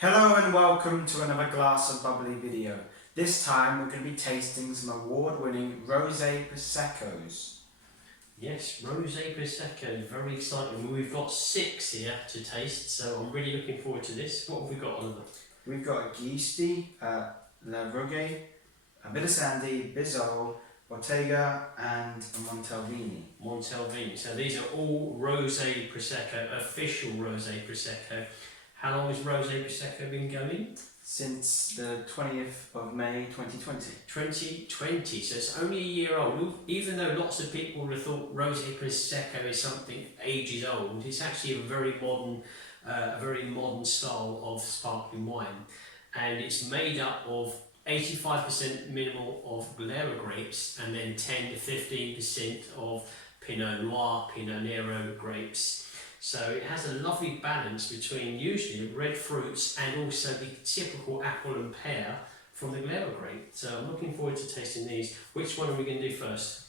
Hello and welcome to another glass of bubbly video. This time we're going to be tasting some award-winning Rosé Proseccos. Yes, Rosé Prosecco, very exciting. We've got 6 here to taste, so I'm really looking forward to this. What have we got, Oliver? We've got a Giusti, La Rugge, a Bilisandi, Bizol, Bottega and a Montalvini. Montalvini. So these are all Rosé Prosecco, official Rosé Prosecco. How long has Rosé Prosecco been going? Since the 20th of May 2020. 2020, so it's only a year old. Even though lots of people would have thought Rosé Prosecco is something ages old, it's actually a very modern style of sparkling wine, and it's made up of 85% minimal of Glera grapes and then 10 to 15% of Pinot Noir, Pinot Nero grapes. So it has a lovely balance between usually red fruits and also the typical apple and pear from the Glera grape. So I'm looking forward to tasting these. Which one are we going to do first?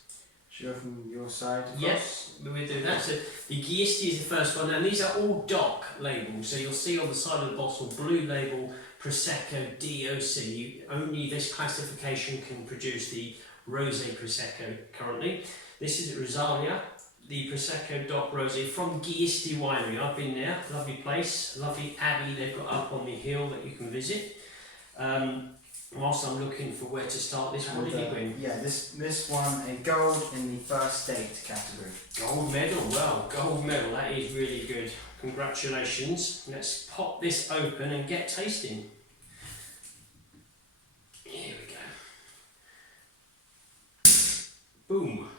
Should we go from your side first? Yes, we'll do that. So the Giusti is the first one, and these are all DOC labels. So you'll see on the side of the bottle, blue label, Prosecco DOC. Only this classification can produce the Rosé Prosecco currently. This is Rosalia, the Prosecco DOC Rosé from Giusti Winery. I've been there, lovely place, lovely abbey they've got up on the hill that you can visit. Whilst I'm looking for where to start this, what did you win? Yeah, this won a gold in the first date category. Gold medal, well, gold medal, that is really good. Congratulations. Let's pop this open and get tasting. Here we go. Boom.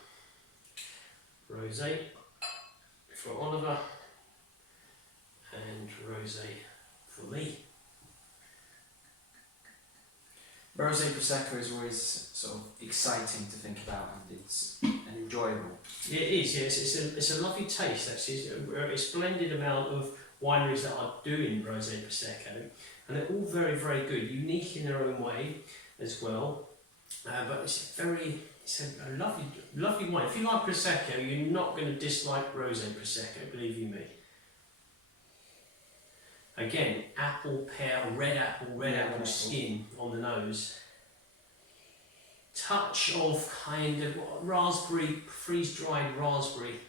Rosé for Oliver and rosé for me. Rosé Prosecco is always sort of exciting to think about, and it's enjoyable. It is, yes. It's a lovely taste actually. It's a blended amount of wineries that are doing Rosé Prosecco, and they're all very, very good, unique in their own way as well. But it's a lovely wine. If you like Prosecco, you're not going to dislike Rosé Prosecco, believe you me. Again, apple, pear, red apple skin on the nose. Touch of kind of raspberry, freeze-dried raspberry.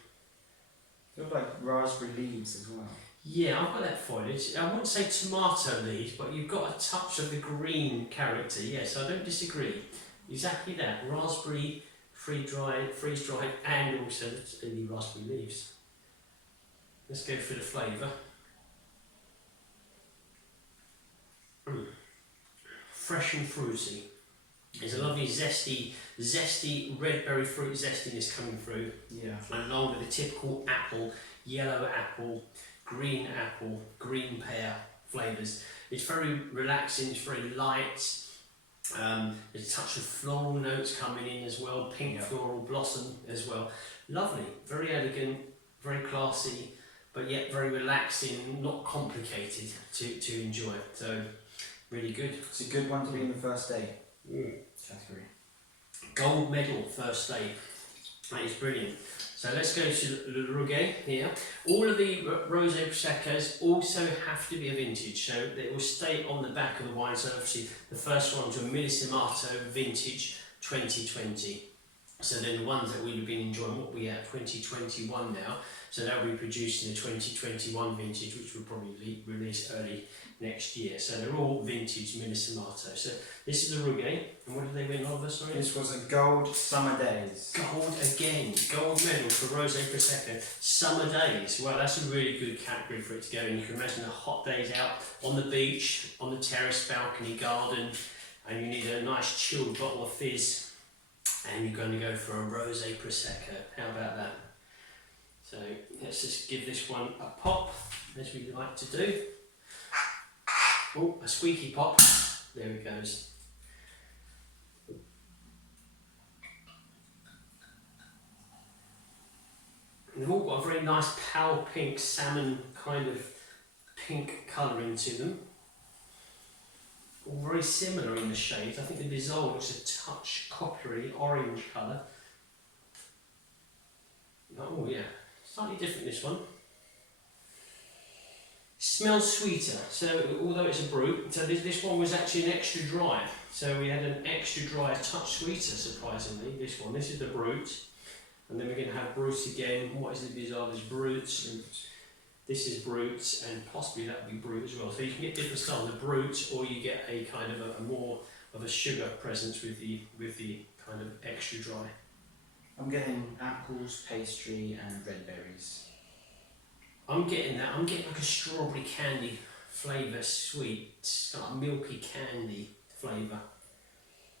Look like raspberry leaves as well. Yeah, I've got that foliage. I wouldn't say tomato leaves, but you've got a touch of the green character. Yes, I don't disagree. Exactly that. Raspberry, freeze-dried, and also the raspberry leaves. Let's go for the flavour. Fresh and fruity. There's a lovely zesty red berry fruit zestiness coming through. Yeah. Along with the typical apple, yellow apple, green pear flavours. It's very relaxing, it's very light. There's a touch of floral notes coming in as well, pink floral blossom as well. Lovely, very elegant, very classy, but yet very relaxing, not complicated to enjoy. So, really good. It's a good one to be in the first day category. Gold medal first day. That is brilliant. So let's go to Le Rugge here. All of the Rosé Proseccos also have to be a vintage, so they will state on the back of the wine. So obviously the first one's a Millesimato vintage 2020. So then the ones that we've been enjoying, what we have 2021 now, so that will be produced in the 2021 vintage, which will probably release early next year. So they're all vintage Millesimato. So this is the Rugge, and what did they win, Oliver? Sorry? This was a gold Summer Days. Gold again, gold medal for Rosé Prosecco. Summer days, well, that's a really good category for it to go in. You can imagine the hot days out on the beach, on the terrace, balcony, garden, and you need a nice chilled bottle of fizz, and you're going to go for a Rosé Prosecco. How about that? So let's just give this one a pop, as we like to do. Oh, a squeaky pop. There it goes. They've all got a very nice pale pink, salmon kind of pink colouring to them. All very similar in the shades. I think the Bizol looks a touch coppery, orange colour. Oh yeah, slightly different this one. Smells sweeter. So although it's a brut, so this one was actually an extra dry. So we had an extra dry, touch sweeter, surprisingly. This one. This is the brut, and then we're going to have brut again. What is the bizarre? There's brut. This is brut, and possibly that would be brut as well. So you can get different styles of brut, or you get a kind of a more of a sugar presence with the kind of extra dry. I'm getting apples, pastry, and red berries. I'm getting that. I'm getting like a strawberry candy flavour, sweet, it's got a milky candy flavour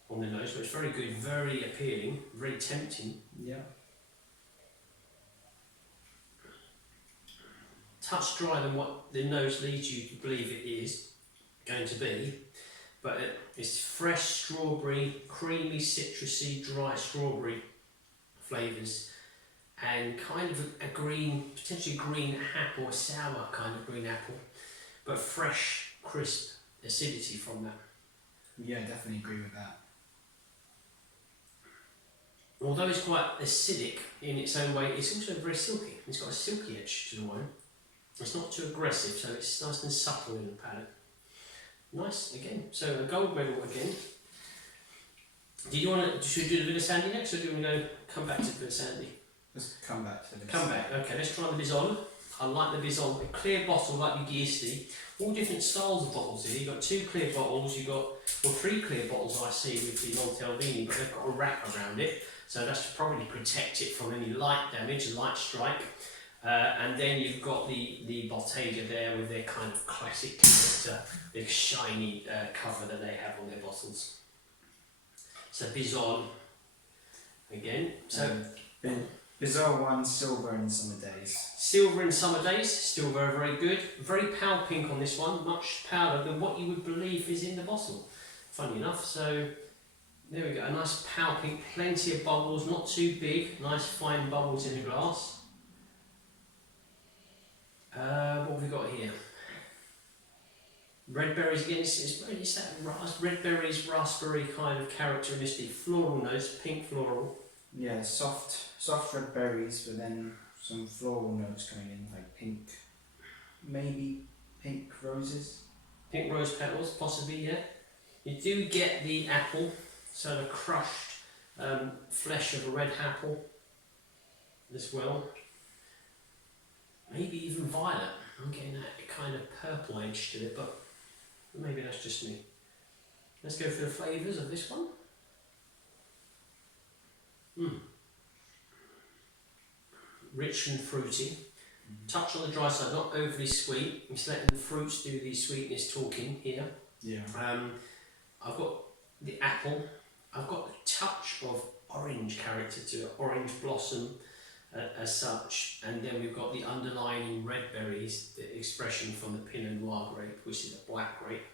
on the nose, but it's very good, very appealing, very tempting. Yeah. Touch drier than what the nose leads you to believe it is going to be, but it's fresh strawberry, creamy, citrusy, dry strawberry flavours, and kind of a green, potentially green apple, a sour kind of green apple, but fresh, crisp acidity from that. Yeah, I definitely agree with that. Although it's quite acidic in its own way, it's also very silky. It's got a silky edge to the wine. It's not too aggressive, so it's nice and supple in the palate. Nice, again. So a gold medal again. Should we do the Villa Sandy next, or do you want to come back to Villa Sandy? Let's come back to this. Come back, okay, let's try the Bison. I like the Bison, a clear bottle like the Giesti. All different styles of bottles here. You've got 2 clear bottles, you've got, well, 3 clear bottles I see with the Montalbini, but they've got a wrap around it, so that's to probably protect it from any light damage, light strike. And then you've got the Bottega there with their kind of classic character, the shiny cover that they have on their bottles. So Bison again. So Bizarre one, silver in summer days. silver in summer days, still very, very good. Very pale pink on this one, much paler than what you would believe is in the bottle. Funny enough, so there we go, a nice pale pink, plenty of bubbles, not too big, nice fine bubbles in the glass. What have we got here? Red berries again, it's that red berries, raspberry kind of characteristic, floral notes, pink floral. Yeah, soft red berries, but then some floral notes coming in, like pink, maybe pink roses. Pink rose petals, possibly, yeah. You do get the apple, so the crushed flesh of a red apple as well. Maybe even violet. I'm getting that kind of purple edge to it, but maybe that's just me. Let's go for the flavours of this one. Rich and fruity. Touch on the dry side, not overly sweet. I'm just letting the fruits do the sweetness talking here. Yeah. I've got the apple. I've got a touch of orange character to it, orange blossom as such, and then we've got the underlying red berries, the expression from the Pinot Noir grape, which is a black grape.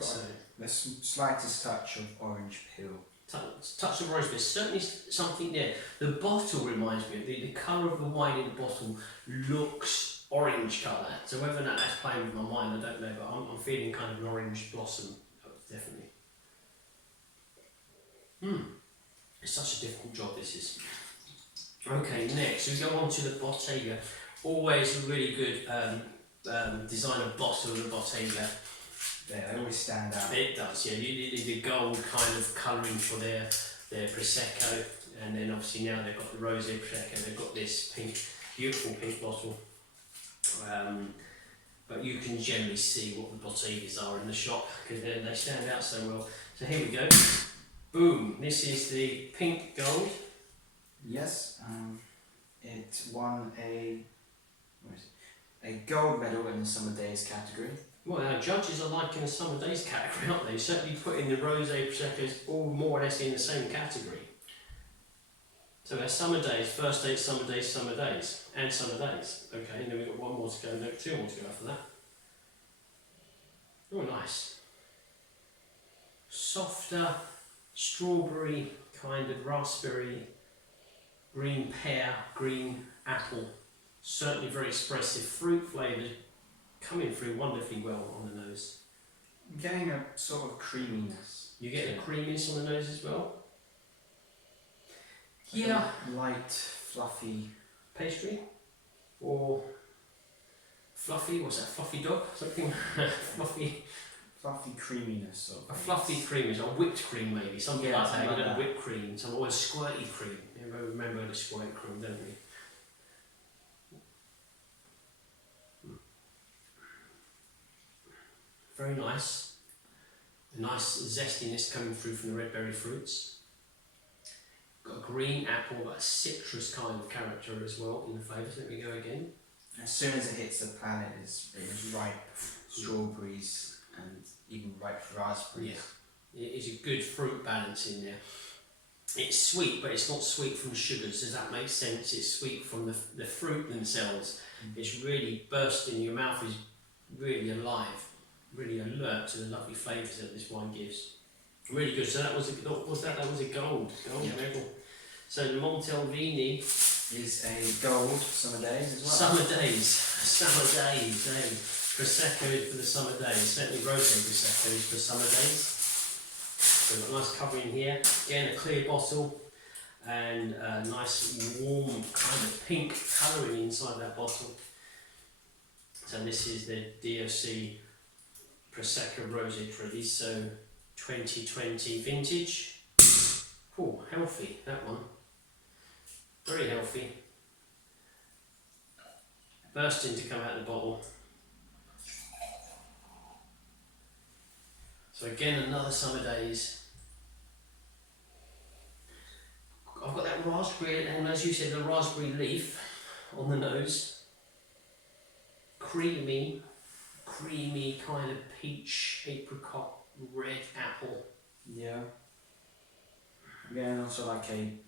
So, the slightest touch of orange peel. touch of orange, there's certainly something there. The bottle reminds me of the colour of the wine in the bottle looks orange colour. So whether or not that's playing with my mind, I don't know, but I'm feeling kind of an orange blossom, definitely. It's such a difficult job, this is. Okay, next we go on to the Bottega. Always a really good designer bottle of the Bottega. Yeah, they always stand out. It does, yeah. The gold kind of colouring for their Prosecco, and then obviously now they've got the Rosé Prosecco, they've got this pink, beautiful pink bottle. But you can generally see what the Bottegas are in the shop, because they stand out so well. So here we go. Boom, this is the pink gold. Yes, it won a gold medal in the Summer Days category. Well, our judges are liking the Summer Days category, aren't they? Certainly putting the Rosé Proseccos all more or less in the same category. So our Summer Days, first date, Summer Days, and Summer Days. Okay, and then we've got one more to go, no, 2 more to go after that. Oh, nice. Softer, strawberry, kind of raspberry, green pear, green apple. Certainly very expressive, fruit flavoured, coming through wonderfully well on the nose. I'm getting a sort of creaminess. You get a creaminess on the nose as well. Like Yeah. Light, fluffy Pastry or fluffy, what's that, fluffy dog? Something fluffy, creaminess of a fluffy cream, is a whipped cream maybe, something Yeah, like that, something you like know, that. whipped cream, or a squirty cream. You remember the squirt cream, don't we? Very nice. A nice zestiness coming through from the red berry fruits. Got a green apple, but a citrus kind of character as well in the flavours. Let me go again. As soon as it hits the palate, it is ripe strawberries and even ripe raspberries. Yeah, it is a good fruit balance in there. It's sweet, but it's not sweet from sugars. Does that make sense? It's sweet from the fruit themselves. It's really bursting. Your mouth is really alive, really alert to the lovely flavours that this wine gives. Really good. So that was a gold Yeah. medal. So the Montalvini Is a gold summer days as well. summer days. Prosecco is for the summer days. Certainly Rosé Prosecco is for summer days. So we've got a nice covering here. Again, a clear bottle and a nice warm kind of pink colouring inside that bottle. So this is the DOC Prosecco Rosé Treviso 2020 vintage. Oh, healthy, that one. Very healthy. Bursting to come out of the bottle. So again, another summer days. I've got that raspberry, and as you said, the raspberry leaf on the nose. Creamy kind of peach, apricot, red apple. Yeah. Again, also like a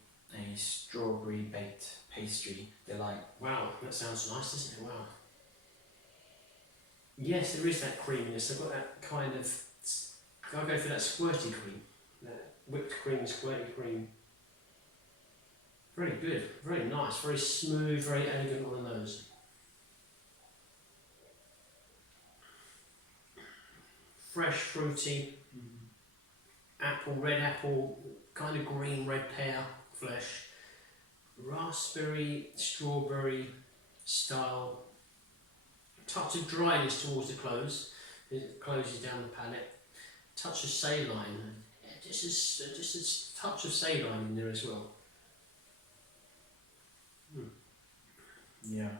strawberry baked pastry delight. Wow, that sounds nice, doesn't it? Wow. Yes, there is that creaminess. I've got that kind of. I'll go for that squirty cream, that whipped cream, squirty cream. Very good, very nice, very smooth, very elegant on the nose. Fresh, fruity, apple, red apple, kind of green red pear flesh, raspberry, strawberry style, touch of dryness towards the close. It closes down the palate. Touch of saline, just a touch of saline in there as well. Yeah.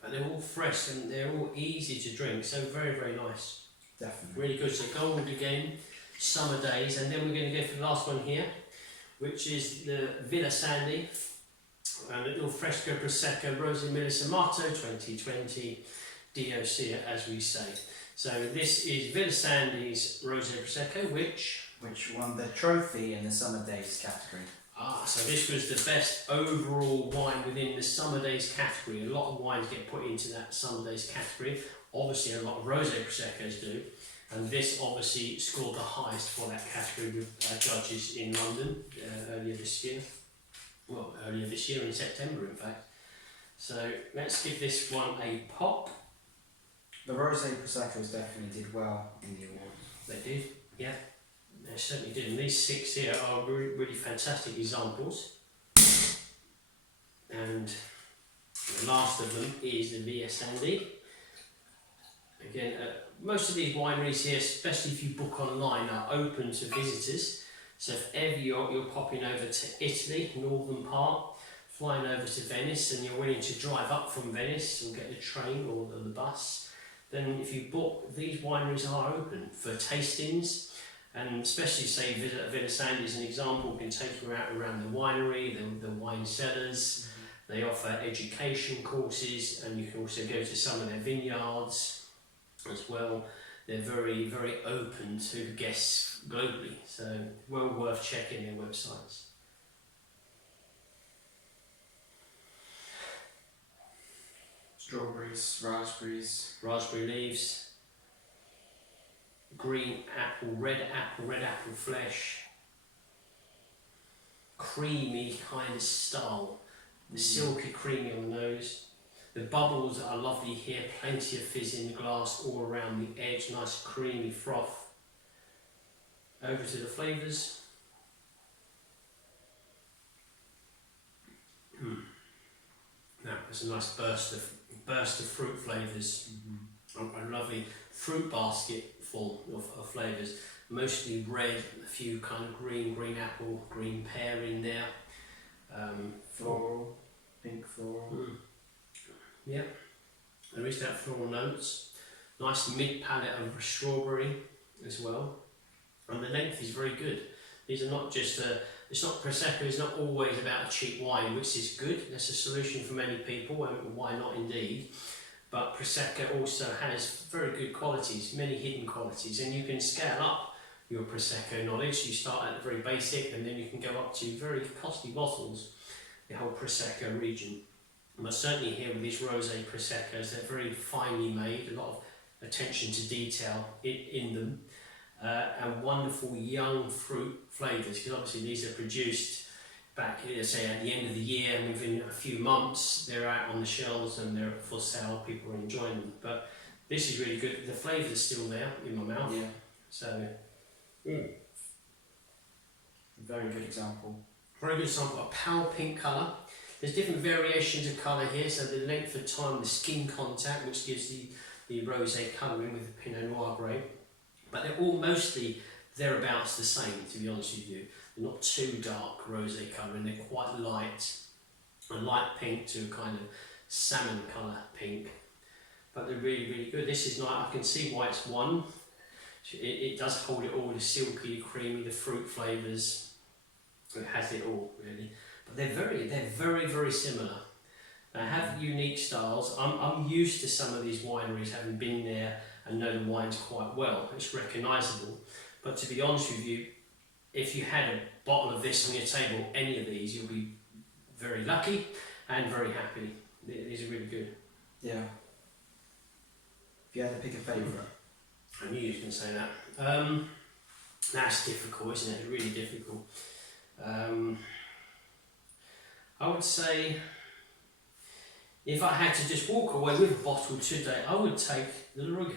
But they're all fresh and they're all easy to drink, so very, very nice. Definitely. Really good. So gold again, summer days, and then we're going to go for the last one here, which is the Villa Sandy, and the Il Fresco Prosecco Rosé Millisamato 2020 DOC, as we say. So this is Villa Sandy's Rosé Prosecco, which won the trophy in the summer days category. So this was the best overall wine within the summer days category. A lot of wines get put into that summer days category. Obviously, a lot of Rosé Proseccos do, and this obviously scored the highest for that category with judges in London earlier this year. Well, earlier this year in September, in fact. So let's give this one a pop. The Rosé Proseccos definitely did well in the awards. They did, yeah. They certainly did. And these 6 here are really, really fantastic examples. And the last of them is the Villa Sandy. Again, most of these wineries here, especially if you book online, are open to visitors. So if ever you're popping over to Italy, northern part, flying over to Venice, and you're willing to drive up from Venice or get the train or the bus, then if you book, these wineries are open for tastings, and especially say Villa Sandy as an example, can take you out around the winery, the wine cellars. They offer education courses, and you can also go to some of their vineyards as well. They're very, very open to guests globally, so well worth checking their websites. Strawberries, raspberries. Raspberry leaves, green apple, red apple flesh, creamy kind of style, the silky creamy on the nose. The bubbles are lovely here, plenty of fizz in the glass all around the edge, nice creamy froth. Over to the flavours. That was a nice burst of burst of fruit flavours. A lovely fruit basket full of flavours. Mostly red, a few kind of green apple, green pear in there. Floral, pink floral. Yeah, there is that floral notes. Nice mid palate of strawberry as well. And the length is very good. These are not just it's not Prosecco is not always about a cheap wine, which is good. That's a solution for many people, and why not indeed. But Prosecco also has very good qualities, many hidden qualities, and you can scale up your Prosecco knowledge. You start at the very basic, and then you can go up to very costly bottles, the whole Prosecco region. But certainly here with these Rosé Proseccos, they're very finely made, a lot of attention to detail in them. And wonderful young fruit flavours, because obviously these are produced back, let's say, at the end of the year, and within a few months they're out on the shelves and they're for sale, people are enjoying them. But this is really good, the flavours are still there in my mouth. Yeah. So, Very good example. very good example, a pale pink colour. There's different variations of colour here, so the length of time, the skin contact, which gives the rosé colouring with the Pinot Noir grape. But they're all mostly thereabouts the same, to be honest with you. They're not too dark rosé colouring, they're quite light. A light pink to a kind of salmon colour pink. But they're really good. This is nice, I can see why it's won. It does hold it all, the silky, the creamy, the fruit flavours. It has it all, really. But they're very similar. They have unique styles. I'm used to some of these wineries, having been there and know the wines quite well. It's recognisable. But to be honest with you, if you had a bottle of this on your table, any of these, you'll be very lucky and very happy. These are really good. Yeah. If you had to pick a favourite. I knew you was going to say that. That's difficult, isn't it? It's really difficult. I would say, if I had to just walk away with a bottle today, I would take the Rosé,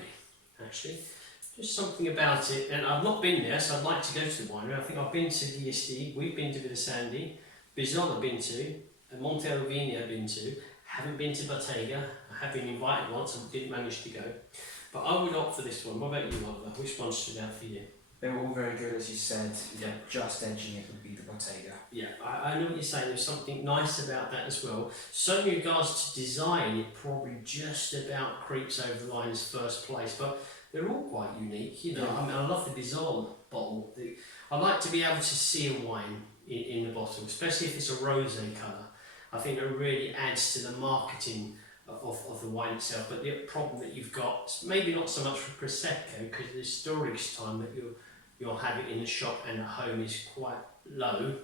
actually. Just something about it, and I've not been there, so I'd like to go to the winery. I think I've been to the Esti, we've been to Villasandi, Bizon I've been to, and Montalvini I've been to, haven't been to Bottega. I have been invited once and didn't manage to go. But I would opt for this one. What about you, Oliver? Which one stood out for you? They were all very good, as you said. Yeah. Just edging it would be the Bottega. Yeah, I know what you're saying. There's something nice about that as well. Certainly in regards to design, it probably just about creeps over the line as first place. But they're all quite unique, you know. Yeah. I mean, I love the Bizon bottle. I like to be able to see a wine in the bottle, especially if it's a rosé colour. I think it really adds to the marketing of the wine itself. But the problem that you've got, maybe not so much for Prosecco, because the storage time that you'll have it in the shop and at home is quite low.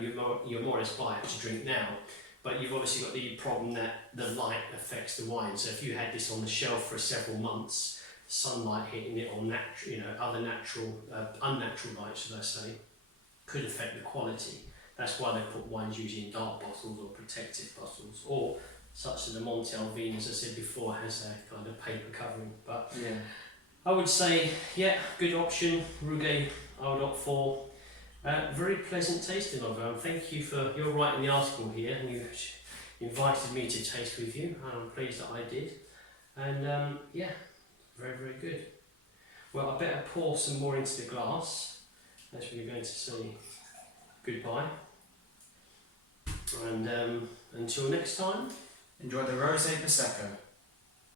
You're more or less buy it to drink now. But you've obviously got the problem that the light affects the wine. So if you had this on the shelf for several months, sunlight hitting it on other unnatural light, should I say, could affect the quality. That's why they put wines usually in dark bottles or protective bottles, or such as the Montalvini, as I said before, has a kind of paper covering. But Yeah. I would say, yeah, good option. Rosé, I would opt for. Very pleasant tasting of it. Thank you for your writing the article here, and you invited me to taste with you. I'm pleased that I did. And yeah, very good. Well, I better pour some more into the glass as we're going to say goodbye. And until next time, Enjoy the Rosé Prosecco.